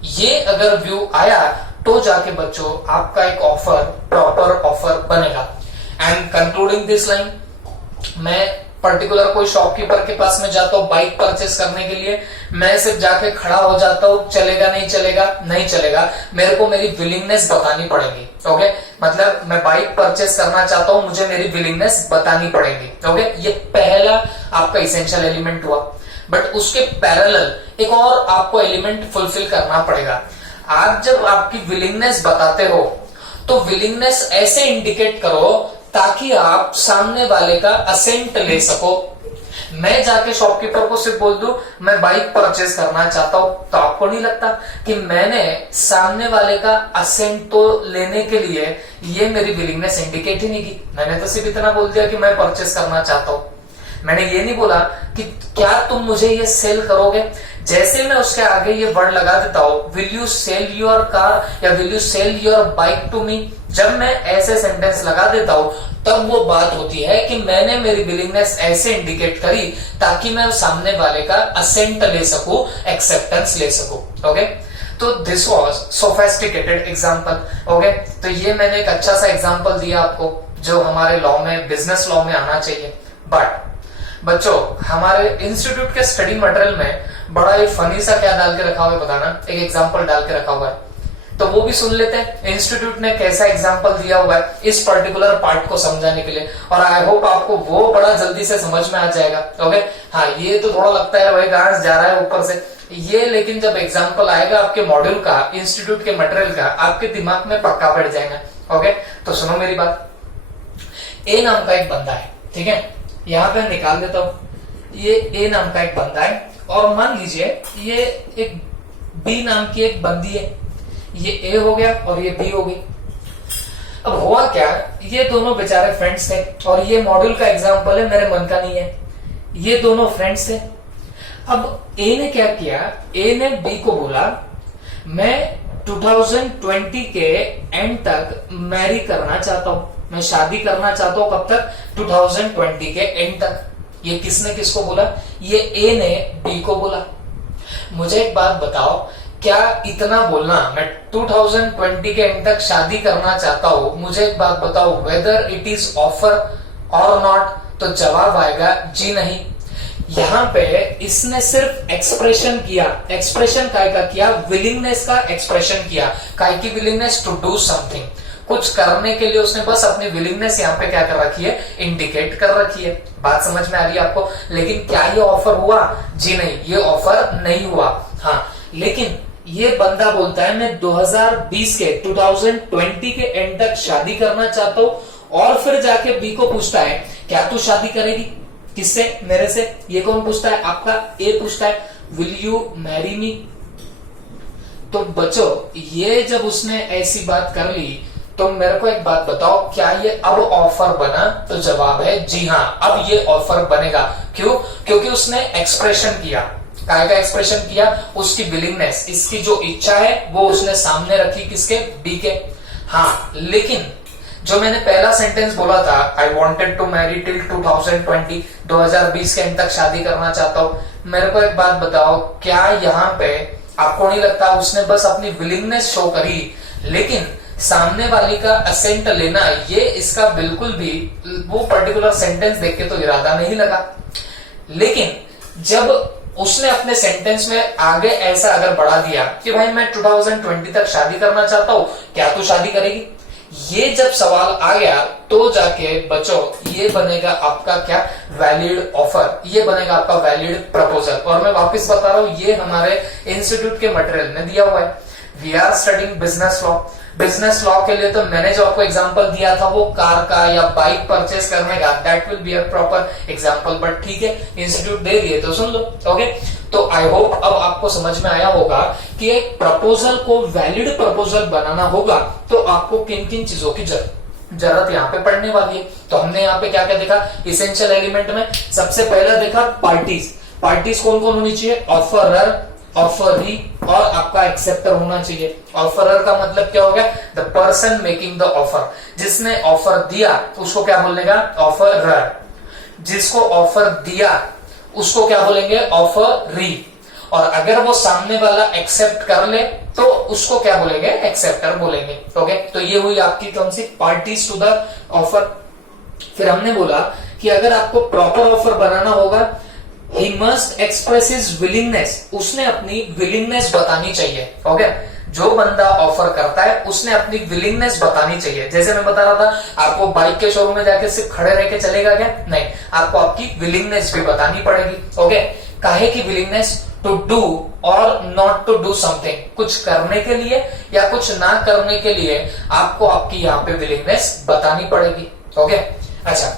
ये अगर व्यू आया तो जाके बच्चों आपका एक ऑफर प्रॉपर ऑफर बनेगा। एंड कंक्लूडिंग दिस लाइन, मैं पर्टिकुलर कोई शॉपकीपर के पास में जाता हूं बाइक परचेस करने के लिए, मैं सिर्फ जाके खड़ा हो जाता हूं, चलेगा नहीं चलेगा, नहीं चलेगा, मेरे को मेरी विलिंगनेस बतानी पड़ेगी। ओके, मतलब मैं बाइक परचेस करना चाहता हूं, मुझे मेरी विलिंगनेस बतानी पड़ेगी। ओके, ये पहला आपका इसेंशियल एलिमेंट हुआ। बट उसके पैरेलल एक और आपको एलिमेंट फुलफिल करना पड़ेगा। आप जब आपकी विलिंगनेस बताते हो तो विलिंगनेस ऐसे इंडिकेट करो ताकि आप सामने वाले का असेंट ले सको। मैं जाके शॉपकीपर को सिर्फ बोल दूं मैं बाइक परचेस करना चाहता हूं, तो आपको नहीं लगता कि मैंने सामने वाले का असेंट तो लेने के लिए ये मेरी विलिंगनेस इंडिकेट ही नहीं की? मैंने तो सिर्फ इतना बोल दिया कि मैं परचेस करना चाहता हूं। मैंने ये नहीं बोला कि क्या तुम मुझे ये सेल करोगे। जैसे मैं उसके आगे ये वर्ड लगा देता हूं, will you sell your car या will you sell your bike to me, जब मैं ऐसे सेंटेंस लगा देता हूं तब वो बात होती है कि मैंने मेरी विलिंगनेस ऐसे इंडिकेट करी ताकि मैं सामने वाले का असेंट ले सकूं, एक्सेप्टेंस ले सकूं। ओके, तो this was sophisticated example. Okay, तो ये मैंने एक अच्छा सा एग्जांपल दिया आपको जो हमारे लॉ में, बिजनेस लॉ में आना चाहिए। बट बच्चों हमारे इंस्टीट्यूट के स्टडी मटेरियल में बड़ा ही फनी सा क्या डाल के रखा हुआ है बताना, एक एग्जांपल डाल के रखा हुआ है, तो वो भी सुन लेते हैं इंस्टीट्यूट ने कैसा एग्जांपल दिया हुआ है इस पर्टिकुलर पार्ट को समझाने के लिए। और आई होप आपको वो बड़ा जल्दी से समझ में आ जाएगा। ओके, हाँ ये तो थोड़ा लगता है भाई कहां जा रहा है ऊपर से ये, लेकिन जब एग्जांपल आएगा आपके मॉड्यूल का, इंस्टीट्यूट के मटेरियल का, आपके दिमाग में पक्का बैठ जाएगा। ओके, तो सुनो मेरी बात। ए नाम का एक बंदा है, ठीक है, यहाँ पे निकाल देता हूं, ये ए नाम का एक बंदा है और मान लीजिए ये एक बी नाम की एक बंदी है, ये ए हो गया और ये बी हो गई। अब हुआ क्या, ये दोनों बेचारे फ्रेंड्स थे और ये मॉड्यूल का एग्जांपल है, मेरे मन का नहीं है। ये दोनों फ्रेंड्स थे। अब ए ने क्या किया, ए ने बी को बोला मैं 2020 के एंड तक मैरी करना चाहता हूं, मैं शादी करना चाहता हूं। कब तक? 2020 के एंड तक। ये किसने किसको बोला? ये ए ने बी को बोला। मुझे एक बात बताओ, क्या इतना बोलना मैं 2020 के एंड तक शादी करना चाहता हूं, मुझे एक बात बताओ वेदर इट इज ऑफर और नॉट, तो जवाब आएगा जी नहीं। यहां पे इसने सिर्फ एक्सप्रेशन किया। एक्सप्रेशन काय का किया? विलिंगनेस का एक्सप्रेशन किया। काय की विलिंगनेस? टू डू समथिंग, कुछ करने के लिए उसने बस अपनी विलिंगनेस यहाँ पे क्या कर रखी है? इंडिकेट कर रखी है। बात समझ में आ रही है आपको? लेकिन क्या ये ऑफर हुआ? जी नहीं, ये ऑफर नहीं हुआ। हाँ, लेकिन ये बंदा बोलता है मैं 2020 के एंड तक शादी करना चाहता हूं, और फिर जाके बी को पूछता है क्या तू शादी करेगी? किससे? मेरे से। ये कौन पूछता है? आपका ए पूछता है विल यू मैरी मी। तो बच्चों ये जब उसने ऐसी बात कर ली तो मेरे को एक बात बताओ, क्या ये अब ऑफर बना? तो जवाब है जी हाँ, अब ये ऑफर बनेगा। क्यों? क्योंकि उसने एक्सप्रेशन किया। काय का एक्सप्रेशन किया? उसकी विलिंगनेस, इसकी जो इच्छा है वो उसने सामने रखी, किसके? बी के। हाँ, लेकिन जो मैंने पहला सेंटेंस बोला था, I wanted to marry till 2020, 2020 के अंत तक शादी करना चाहता हूं। मेरे को एक बात बताओ, क्या यहाँ पे आपको नहीं लगता उसने बस अपनी विलिंगनेस शो करी, लेकिन सामने वाली का असेंट लेना, ये इसका बिल्कुल भी वो पर्टिकुलर सेंटेंस देख के तो इरादा नहीं लगा। लेकिन जब उसने अपने सेंटेंस में आगे ऐसा अगर बढ़ा दिया कि भाई मैं 2020 तक शादी करना चाहता हूं, क्या तू शादी करेगी? ये जब सवाल आ गया तो जाके बच्चों ये बनेगा आपका क्या? वैलिड ऑफर, ये बनेगा आपका वैलिड प्रपोजल। और मैं वापस बता रहा हूं, ये हमारे इंस्टीट्यूट के मटेरियल में दिया हुआ है। We are studying business law. Business law के लिए तो मैंने जो आपको एग्जांपल दिया था वो कार का या बाइक परचेस करने का, that will be a proper example. But ठीक है, इंस्टीट्यूट दे दिए तो सुन लो। ओके, तो आई होप अब आपको समझ में आया होगा कि एक प्रपोजल को वैलिड प्रपोजल बनाना होगा तो आपको किन किन चीजों की जरूरत यहाँ पे पड़ने वाली है। तो हमने यहाँ पे क्या क्या देखा? इसेंशियल एलिमेंट में सबसे पहला देखा पार्टीज। पार्टीज कौन कौन होनी चाहिए? ऑफरर, ऑफरी और आपका एक्सेप्टर होना चाहिए। ऑफरर का मतलब क्या हो गया? The person making the offer. जिसने ऑफर दिया उसको क्या बोलेगा? ऑफरर। जिसको ऑफर दिया उसको क्या बोलेंगे? ऑफरी। और अगर वो सामने वाला एक्सेप्ट कर ले तो उसको क्या बोलेंगे? एक्सेप्टर बोलेंगे। ओके, तो ये हुई आपकी कौन सी? Parties to the offer. फिर हमने बोला कि अगर आपको प्रॉपर ऑफर बनाना होगा, he must express his willingness, उसने अपनी विलिंगनेस बतानी चाहिए। ओके, जो बंदा ऑफर करता है उसने अपनी विलिंगनेस बतानी चाहिए। जैसे मैं बता रहा था, आपको बाइक के शोरूम में जाके सिर्फ खड़े रह के चलेगा क्या? नहीं, आपको आपकी विलिंगनेस भी बतानी पड़ेगी। ओके, काहे की विलिंगनेस? टू डू और नॉट टू डू समथिंग, कुछ करने के लिए या कुछ ना करने के लिए आपको आपकी यहाँ पे विलिंगनेस बतानी पड़ेगी। ओके, अच्छा,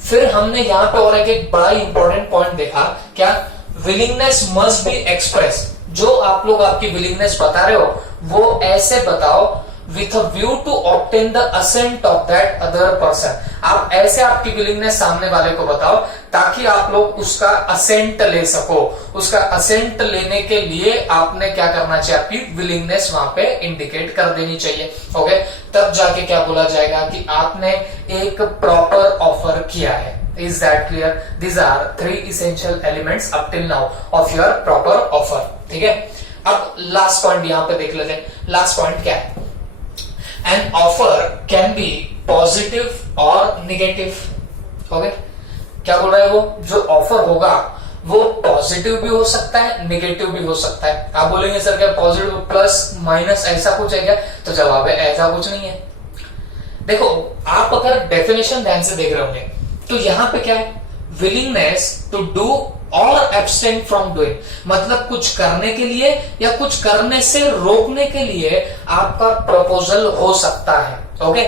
फिर हमने यहाँ पे और एक बड़ा इंपॉर्टेंट पॉइंट देखा, क्या? Willingness must be express. जो आप लोग आपकी विलिंगनेस बता रहे हो वो ऐसे बताओ with a view to obtain the assent of that other person. आप ऐसे आपकी विलिंगनेस सामने वाले को बताओ ताकि आप लोग उसका असेंट ले सको। उसका असेंट लेने के लिए आपने क्या करना चाहिए? आपकी विलिंगनेस वहां पे इंडिकेट कर देनी चाहिए। ओके, तब जाके क्या बोला जाएगा कि आपने एक प्रॉपर ऑफर किया है। Is that clear? These are 3 essential elements up till now of your proper offer. ठीक है, अब लास्ट पॉइंट यहां पे देख लेते हैं। लास्ट पॉइंट क्या है? An offer can be positive और negative। ओके, क्या बोल रहा है वो? जो ऑफर होगा वो पॉजिटिव भी हो सकता है, नेगेटिव भी हो सकता है। आप बोलेंगे सर क्या पॉजिटिव प्लस माइनस ऐसा कुछ है क्या? तो जवाब है ऐसा कुछ नहीं है। देखो, आप अगर डेफिनेशन ध्यान से देख रहे होंगे तो यहां पे क्या है? Willingness to do or abstain from doing, मतलब कुछ करने के लिए या कुछ करने से रोकने के लिए आपका प्रपोजल हो सकता है। ओके,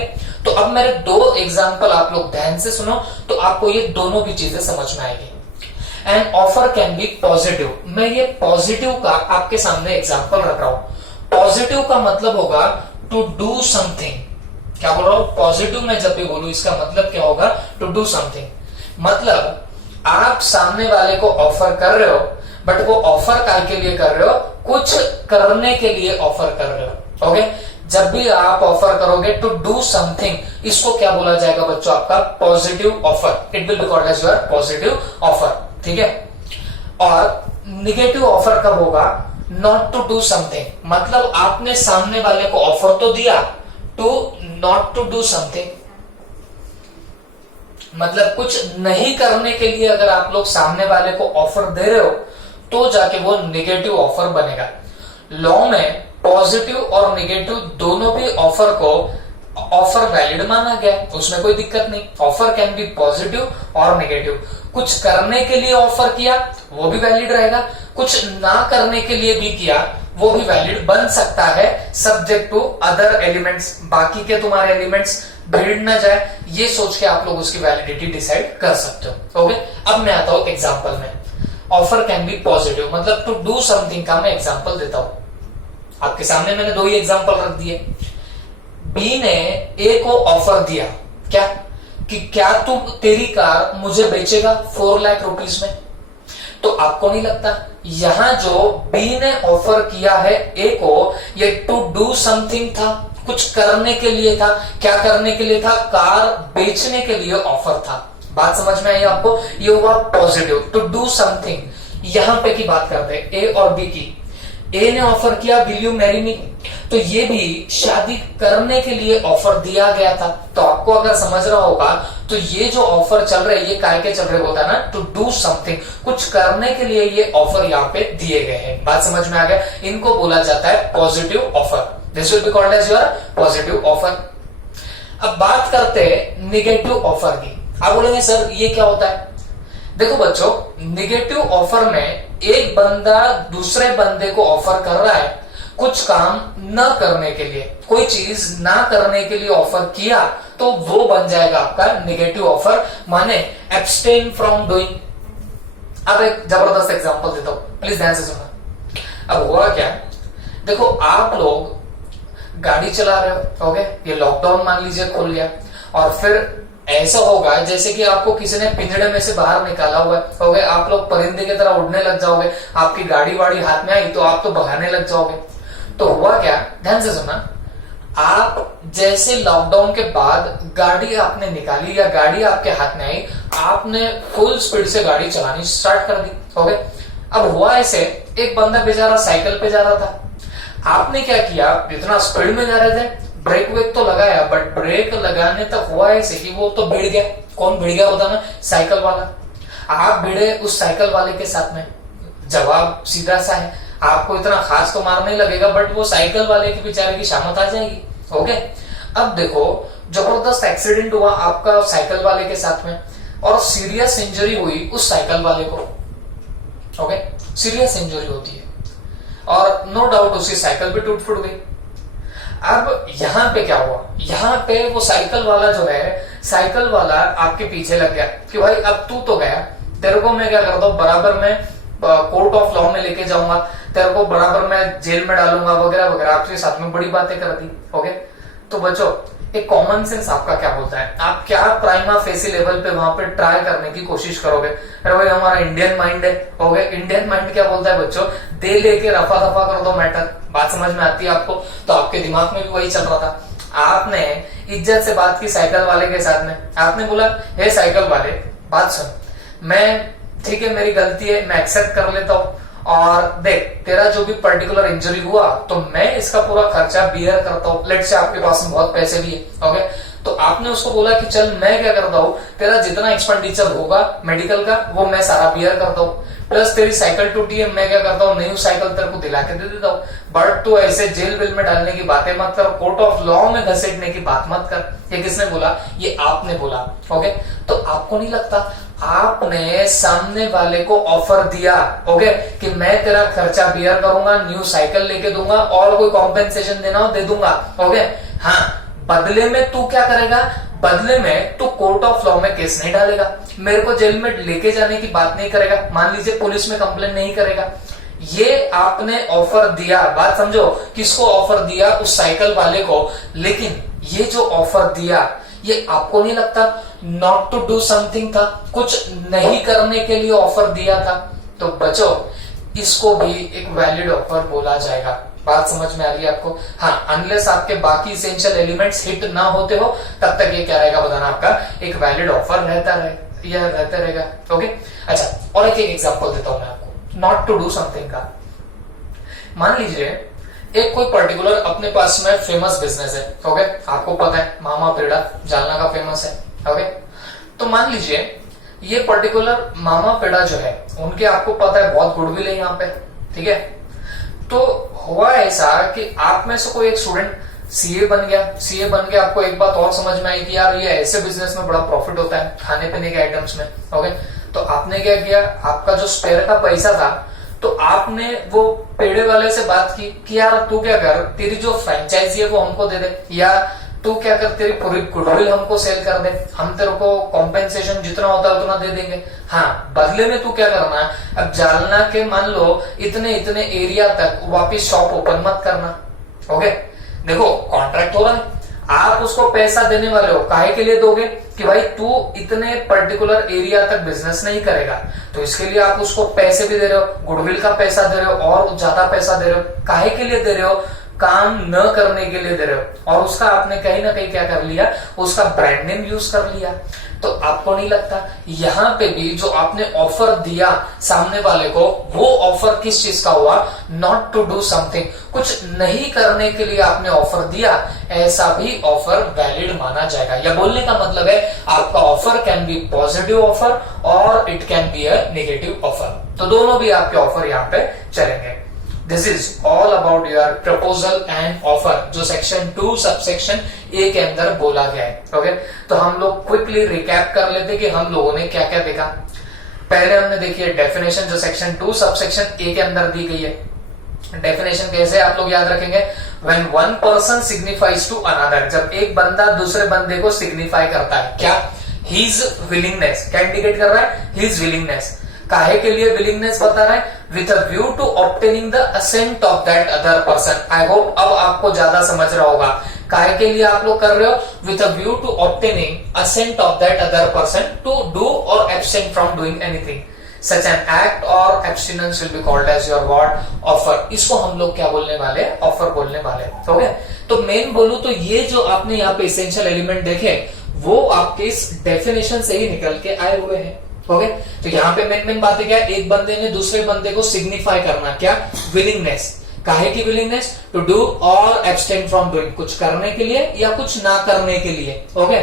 तो अब मेरे 2 एग्जांपल आप लोग ध्यान से सुनो तो आपको ये दोनों भी चीजें समझ में आएगी। And offer can be positive. मैं ये पॉजिटिव का आपके सामने एग्जांपल रख रहा हूं। पॉजिटिव का मतलब होगा टू डू समथिंग। क्या बोल रहा हूं? पॉजिटिव में जब भी बोलूं इसका मतलब क्या होगा? To do something. मतलब आप सामने वाले को ऑफर कर रहे हो, बट वो ऑफर काय के लिए कर रहे हो? कुछ करने के लिए ऑफर कर रहे हो। ओके, जब भी आप ऑफर करोगे टू डू समथिंग, इसको क्या बोला जाएगा बच्चों? आपका positive offer. It will be called as your positive offer. ठीक है, और निगेटिव ऑफर कब होगा? नॉट टू डू समथिंग, मतलब आपने सामने वाले को ऑफर तो दिया to not to do something, मतलब कुछ नहीं करने के लिए अगर आप लोग सामने वाले को ऑफर दे रहे हो तो जाके वो नेगेटिव ऑफर बनेगा। लॉ में पॉजिटिव और नेगेटिव दोनों भी ऑफर को ऑफर वैलिड माना गया, उसमें कोई दिक्कत नहीं। ऑफर कैन बी पॉजिटिव और नेगेटिव। कुछ करने के लिए ऑफर किया वो भी वैलिड रहेगा, कुछ ना करने के लिए भी किया वो भी वैलिड बन सकता है, सब्जेक्ट टू अदर एलिमेंट्स। बाकी के तुम्हारे एलिमेंट्स बिगड़ ना जाए ये सोच के आप लोग उसकी वैलिडिटी डिसाइड कर सकते हो। ओके, अब मैं आता हूं एग्जांपल में। ऑफर कैन बी पॉजिटिव मतलब टू डू समथिंग का मैं एग्जांपल देता हूं। आपके सामने मैंने 2 ही एग्जांपल रख दिए। बी ने ए को ऑफर दिया क्या कि क्या तू तेरी कार मुझे बेचेगा 4 लाख रुपीस में। तो आपको नहीं लगता यहां जो बी ने ऑफर किया है ए को, ये टू डू समथिंग था, कुछ करने के लिए था। क्या करने के लिए था? कार बेचने के लिए ऑफर था। बात समझ में आई आपको? ये हुआ पॉजिटिव, टू डू समथिंग। यहां पे की बात करते हैं ए और बी की। ए ने ऑफर किया विल यू मैरी मी, तो ये भी शादी करने के लिए ऑफर दिया गया था। तो आपको अगर समझ रहा होगा तो ये जो ऑफर चल रहे ये काय के चल रहे होता है ना, टू डू समथिंग, कुछ करने के लिए ये ऑफर यहाँ पे दिए गए हैं। बात समझ में आ गया? इनको बोला जाता है positive offer. This will be called as your positive offer. अब बात करते हैं निगेटिव ऑफर की। आप बोलेंगे सर ये क्या होता है? देखो बच्चों, निगेटिव ऑफर में एक बंदा दूसरे बंदे को ऑफर कर रहा है कुछ काम न करने के लिए, कोई चीज ना करने के लिए ऑफर किया, तो वो बन जाएगा आपका निगेटिव ऑफर, माने एब्सटेन फ्रॉम डूइंग। अब एक जबरदस्त एग्जांपल देता हूं, प्लीज ध्यान से सुनना। अब हुआ क्या, देखो आप लोग गाड़ी चला रहे हो, ओके, ये लॉकडाउन मान लीजिए खुल गया, और फिर ऐसा होगा जैसे कि आपको किसी ने पिंजड़े में से बाहर निकाला हुआ है, ओके, आप लोग परिंदे की तरह उड़ने लग जाओगे, आपकी गाड़ी वाड़ी हाथ में आई तो आप तो भगाने लग जाओगे। तो हुआ क्या, ध्यान से सुना, आप जैसे लॉकडाउन के बाद गाड़ी आपने निकाली या गाड़ी आपके हाथ में आई, आपने फुल स्पीड से गाड़ी चलानी स्टार्ट कर दी, ओके। अब हुआ ऐसे, एक बंदा बेचारा साइकिल पे जा रहा था, आपने क्या किया, इतना स्पीड में जा रहे थे, ब्रेक वेक तो लगाया, बट ब्रेक लगाने तक हुआ ऐसे कि वो तो भिड़ गया। कौन भिड़ गया होता ना? साइकिल वाला। आप भिड़े उस साइकिल वाले के साथ में। जवाब सीधा सा है, आपको इतना खास तो मार नहीं लगेगा, बट वो साइकिल वाले की बेचारे की शामत आ जाएगी, ओके। अब देखो, जबरदस्त एक्सीडेंट हुआ आपका साइकिल वाले के साथ में, और सीरियस इंजरी हुई उस साइकिल वाले को, ओके, सीरियस इंजरी होती है, और नो डाउट उसकी साइकिल भी टूट फूट गई। अब यहां पे क्या हुआ, यहां पे वो साइकिल वाला जो है, साइकिल वाला आपके पीछे लग गया कि भाई अब तू तो गया, तेरे को मैं क्या करता हूं, बराबर में कोर्ट ऑफ लॉ में लेके जाऊंगा, तेरे को बराबर में जेल में डालूंगा वगैरह वगैरह, आपके साथ में बड़ी बातें कर दी, ओके। तो बच्चों, एक कॉमन सेंस आपका क्या बोलता है, आप क्या प्राइमा फेसी लेवल पे वहां पे ट्राई करने की कोशिश करोगे? अरे भाई हमारा इंडियन माइंड है, ओके, इंडियन माइंड क्या बोलता है बच्चों, दे लेके रफा दफा कर दो मैटर। बात समझ में आती है आपको? तो आपके दिमाग में भी वही चल रहा था। आपने इज्जत से बात की साइकिल वाले के साथ में, आपने बोला हे साइकिल वाले, बात सुन, मैं ठीक है मेरी गलती है, मैं एक्सेप्ट कर लेता हूं, और देख तेरा जो भी पर्टिकुलर इंजरी हुआ तो मैं इसका पूरा खर्चा बियर करता हूँ, लेट से आपके पास में बहुत पैसे भी है, ओके। तो आपने उसको बोला कि चल मैं क्या करता हूँ, तेरा जितना एक्सपेंडिचर होगा मेडिकल का वो मैं सारा बियर करता हूँ, प्लस तेरी साइकिल टूटी है, मैं क्या करता हूँ, नई साइकिल तेरे को दिला के दे देता हूँ, बट तू ऐसे जेल बिल में डालने की बातें मत कर, कोर्ट ऑफ लॉ में घसीटने की बात मत कर। ये किसने बोला? ये आपने बोला, ओके। तो आपको नहीं लगता आपने सामने वाले को ऑफर दिया, ओके, कि मैं तेरा खर्चा बियर करूंगा, न्यू साइकिल लेके दूंगा, और कोई कॉम्पेंसेशन देना हो दे दूंगा, ओके। हाँ, बदले में तू क्या करेगा, बदले में तू कोर्ट ऑफ लॉ में केस नहीं डालेगा, मेरे को जेल में लेके जाने की बात नहीं करेगा, मान लीजिए पुलिस में कंप्लेन नहीं करेगा। ये आपने ऑफर दिया, बात समझो, किसको ऑफर दिया? उस साइकिल वाले को। लेकिन ये जो ऑफर दिया, ये आपको नहीं लगता नॉट टू डू समथिंग था, कुछ नहीं करने के लिए ऑफर दिया था? तो बच्चों, इसको भी एक वैलिड ऑफर बोला जाएगा। बात समझ में आ रही है आपको? हाँ, अनलेस आपके बाकी इसेंशियल एलिमेंट्स हिट ना होते हो, तब तक ये क्या रहेगा बताना, आपका एक वैलिड ऑफर रहता रहेगा, ओके। अच्छा, और एक एग्जांपल देता हूं मैं आपको नॉट टू डू समथिंग का। मान लीजिए एक कोई पर्टिकुलर अपने पास में फेमस बिजनेस है, ओके, आपको पता है मामा पेड़ा जालना का फेमस है, ओके। तो मान लीजिए ये पर्टिकुलर मामा पेड़ा जो है, उनके आपको पता है बहुत गुडविल है यहाँ पे, ठीक है। तो हुआ ऐसा कि आप में से कोई एक स्टूडेंट सीए बन गया, आपको एक बात और समझ में आई कि यार ये ऐसे बिजनेस में बड़ा प्रॉफिट होता है खाने पीने के आइटम्स में, ओके। तो आपने क्या किया, आपका जो स्पेयर का पैसा था, तो आपने वो पेड़े वाले से बात की कि यार तू क्या कर, तेरी जो फ्रेंचाइजी है वो हमको दे दे, या तू क्या कर, तेरी पूरी गुडविल हमको सेल कर दे, हम तेरे को कॉम्पेंसेशन जितना होता है उतना दे देंगे। हाँ, बदले में तू क्या करना, अब जालना के मान लो इतने इतने एरिया तक वापिस शॉप ओपन मत करना। ओके, देखो कॉन्ट्रैक्ट हो रहा है, आप उसको पैसा देने वाले हो, काहे के लिए दोगे कि भाई तू इतने पर्टिकुलर एरिया तक बिजनेस नहीं करेगा, तो इसके लिए आप उसको पैसे भी दे रहे हो, गुडविल का पैसा दे रहे हो और ज्यादा पैसा दे रहे हो। काहे के लिए दे रहे हो, काम न करने के लिए दे रहे हो, और उसका आपने कहीं ना कहीं क्या कर लिया, उसका ब्रांड नेम यूज कर लिया। तो आपको नहीं लगता यहाँ पे भी जो आपने ऑफर दिया सामने वाले को, वो ऑफर किस चीज का हुआ, नॉट टू डू समथिंग, कुछ नहीं करने के लिए आपने ऑफर दिया, ऐसा भी ऑफर वैलिड माना जाएगा। या बोलने का मतलब है आपका offer can be positive offer और it can be a negative offer, तो दोनों भी आपके ऑफर यहाँ पे चलेंगे। This is all about your proposal and offer, जो सेक्शन 2 सबसेक्शन ए के अंदर बोला गया है। ओके, तो हम लोग क्विकली रिकैप कर लेते कि हम लोगों ने क्या क्या देखा। पहले हमने देखी है डेफिनेशन, जो सेक्शन 2 सबसेक्शन ए के अंदर दी गई है। डेफिनेशन कैसे आप लोग याद रखेंगे, when one person signifies to another, जब एक बंदा दूसरे बंदे को सिग्निफाई करता है, क्या, हिज विलिंगनेस, क्या इंडिकेट कर रहा है, हिज विलिंगनेस, काहे के लिए विलिंगनेस बता रहा है, with a view to obtaining the assent of that other person. I hope अब आपको ज्यादा समझ रहा होगा, काहे के लिए आप लोग कर रहे हो, with a view to obtaining assent of that other person to do or abstain from doing anything, such an act और abstinence will be called as your what, offer. इसको हम लोग क्या बोलने वाले, ऑफर बोलने वाले। ओके, तो मेन बोलूं तो ये जो आपने यहाँ पे एसेंशियल एलिमेंट देखे, वो आपके इस डेफिनेशन से ही निकल के आए हुए हैं। ओके, तो यहाँ पे मेन बातें क्या है, एक बंदे ने दूसरे बंदे को सिग्निफाई करना, क्या, विलिंगनेस, काहे की willingness, to do or abstain from doing, कुछ करने के लिए या कुछ ना करने के लिए। ओके,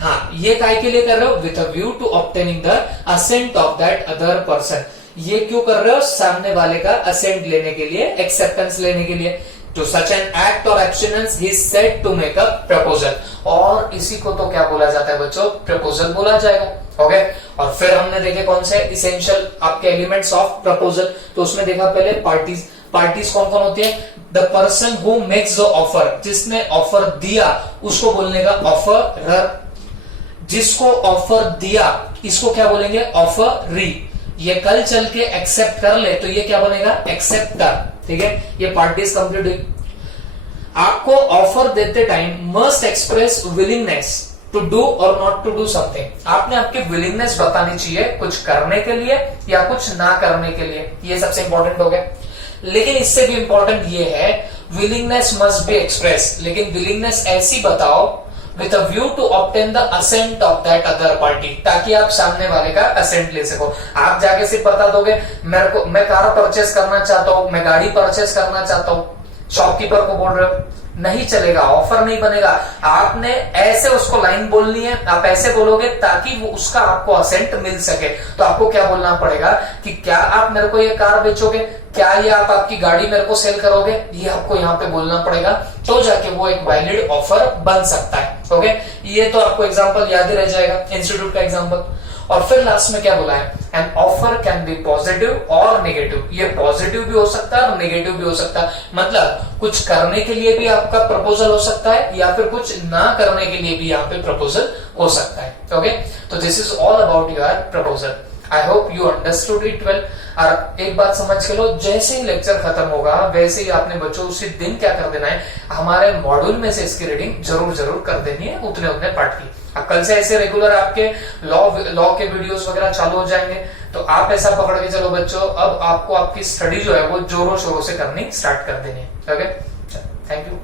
हाँ, ये काहे के लिए कर रहे हो, with a view to obtaining the assent of that other person, ये क्यों कर रहे हो, सामने वाले का असेंट लेने के लिए, एक्सेप्टेंस लेने के लिए। To such an act or abstinence he is said to make a proposal, और इसी को तो क्या बोला जाता है बच्चों, प्रपोजल बोला जाएगा। ओके, और फिर हमने देखे कौन से इसेंशियल आपके एलिमेंट्स ऑफ प्रपोजल, तो उसमें देखा पहले पार्टीज, पार्टीज कौन कौन होती है, the person who makes the offer, जिसने ऑफर दिया उसको बोलने का ऑफरर, जिसको ऑफर दिया इसको क्या बोलेंगे, ऑफरी, ये कल चल के एक्सेप्ट कर ले तो ये क्या बनेगा, एक्सेप्टर। ठीक है, ये पार्टीज कंप्लीट हुई। आपको ऑफर देते time must express willingness to do और नॉट टू डू समथिंग, आपने आपकी विलिंगनेस बतानी चाहिए कुछ करने के लिए या कुछ ना करने के लिए, ये सबसे इंपॉर्टेंट हो गया। लेकिन इससे भी इंपॉर्टेंट ये है, विलिंगनेस मस्ट बी एक्सप्रेस, लेकिन विलिंगनेस ऐसी बताओ with a view to obtain the assent of that other party, ताकि आप सामने वाले का असेंट ले सको। आप जाके सिर्फ बता दोगे मेरे को, मैं कार परचेस करना चाहता हूँ, मैं गाड़ी परचेस करना चाहता हूँ, शॉपकीपर को बोल रहे हो, नहीं चलेगा, ऑफर नहीं बनेगा। आपने ऐसे उसको लाइन बोलनी है, आप ऐसे बोलोगे ताकि वो उसका आपको असेंट मिल सके। तो आपको क्या बोलना पड़ेगा कि क्या आप मेरे को ये कार बेचोगे, क्या ये आप आपकी गाड़ी मेरे को सेल करोगे, ये आपको यहाँ पे बोलना पड़ेगा, तो जाके वो एक वैलिड ऑफर बन सकता है। ओके, ये तो आपको एग्जांपल याद ही रह जाएगा, इंस्टीट्यूट का एग्जांपल। और फिर लास्ट में क्या बोला है, an offer can be positive और नेगेटिव, ये पॉजिटिव भी हो सकता है और नेगेटिव भी हो सकता है, मतलब कुछ करने के लिए भी आपका प्रपोजल हो सकता है या फिर कुछ ना करने के लिए भी यहाँ पे प्रपोजल हो सकता है। ओके, तो this is all about your proposal. I hope you understood it well. और एक बात समझ के लो, जैसे ही लेक्चर खत्म होगा वैसे ही आपने बच्चों उसी दिन क्या कर देना है, हमारे मॉड्यूल में से इसकी रीडिंग जरूर कर देनी है, उतने उतने पार्ट की। अब कल से ऐसे रेगुलर आपके लॉ के वीडियोस वगैरह चालू हो जाएंगे, तो आप ऐसा पकड़ के चलो बच्चों, अब आपको आपकी स्टडी जो है वो जोरों शोरों से करनी स्टार्ट कर देनी है। Okay, thank you.